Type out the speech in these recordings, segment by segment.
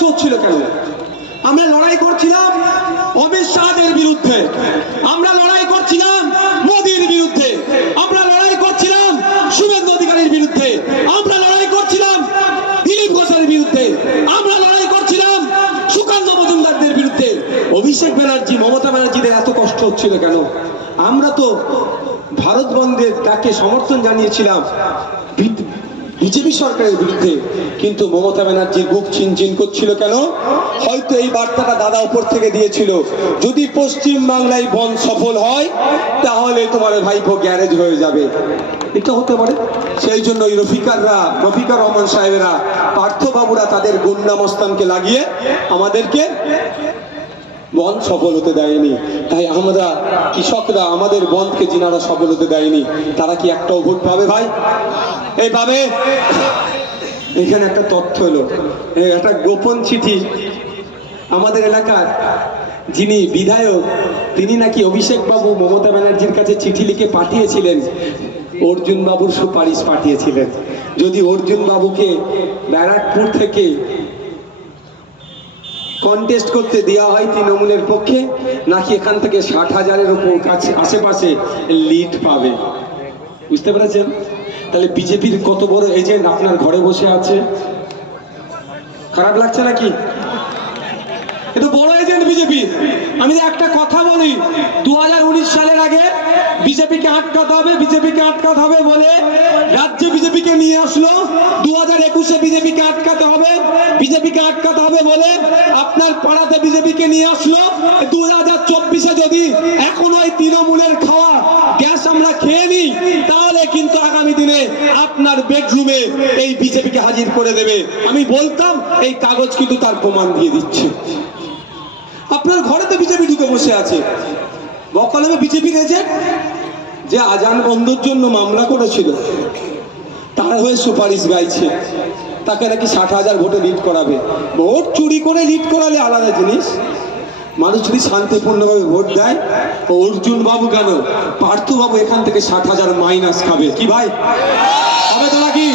কষ্ট হচ্ছিল কেন? আমরা লড়াই করছিলাম অমিত শাহের বিরুদ্ধে। আমরা লড়াই করছিলাম মোদির বিরুদ্ধে। আমরা লড়াই করছিলাম শুভেন্দু অধিকারীর বিরুদ্ধে। আমরা লড়াই করছিলাম দিলীপ ঘোষের বিরুদ্ধে। আমরা লড়াই করছিলাম সুকান্ত মজুমদারদের বিরুদ্ধে। অভিষেক ব্যানার্জি, মমতা ব্যানার্জিদের এত কষ্ট হচ্ছিল কেন? আমরা তো ভারত বন্ধের তাকে সমর্থন জানিয়েছিলাম। বিজেপি সরকারের বিরুদ্ধে, কিন্তু মমতা ব্যানার্জির বুক চিনচিন করছিল কেন? হয়তো এই বার্তাটা দাদা উপর থেকে দিয়েছিল, যদি পশ্চিম বাংলায় বন সফল হয়, তাহলে তোমার ভাইপো গ্যারেজ হয়ে যাবে। এটা হতে পারে। সেই জন্য ওই রফিকাররা, রফিকার রহমান সাহেবেরা, পার্থবাবুরা তাদের গুন্ডামস্তানকে লাগিয়ে আমাদেরকে বন সফল হতে দেয়নি। তাই আমরা কৃষকরা আমাদের বনকে যিনারা সফল হতে দেয়নি। তারা কি একটাও ভোট পাবে ভাই? এই পাবে? এখানে একটা তথ্য এলো। একটা গোপন চিঠি আমাদের এলাকার যিনি বিধায়ক, তিনি নাকি অভিষেক বাবু মমতা ব্যানার্জির কাছে চিঠি লিখে পাঠিয়েছিলেন। অর্জুন বাবুর সুপারিশ পাঠিয়েছিলেন। যদি অর্জুন বাবুকে ব্যারাকপুর থেকে কন্টেস্ট করতে দেওয়া হয় তৃণমূলের পক্ষে, নাকি এখান থেকে ষাট হাজারের উপর কাছে আশেপাশে লিড পাবে। বুঝতে পেরেছেন? তাহলে বিজেপির কত বড় এজেন্ট আপনার ঘরে বসে আছে? খারাপ লাগছে নাকি? এটা বড় এজেন্ট বিজেপি। আমি একটা কথা বলি দু হাজার উনিশ সালের আগে বিজেপিকে আটকাতে হবে, বিজেপিকে আটকাতে হবে বলে রাজ্যে বিজেপিকে নিয়ে আসলো। দু হাজার একুশে বিজেপিকে আটকাতে হবে, বিজেপিকে আটকাতে হবে বলে নিয়ে আসলো। দু হাজার চব্বিশে যদি এখন ওই তৃণমূলের খাওয়া গ্যাস আমরা খেয়ে নিই, তাহলে কিন্তু আগামী দিনে আপনার বেডরুমে এই বিজেপিকে হাজির করে দেবে। আমি বলতাম, এই কাগজ কিন্তু তার প্রমাণ দিয়ে দিচ্ছে। আপনার ঘরে তো বিজেপি ঢুকে বসে আছে। বকলমে বিজেপির এজেন্ট যে আজান বন্ধুর জন্য মামলা করেছিল, তার হয়ে সুপারিশ গাইছে। তাকে নাকি ষাট হাজার ভোটে লিড করাবে। ভোট চুরি করে লিড করালে আলাদা জিনিস। মানুষ যদি শান্তিপূর্ণভাবে ভোট দেয় অর্জুন বাবু কেন? পার্থবাবু এখান থেকে ষাট হাজার মাইনাস খাবে। কি ভাই? হবে তো কি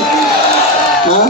হ্যাঁ?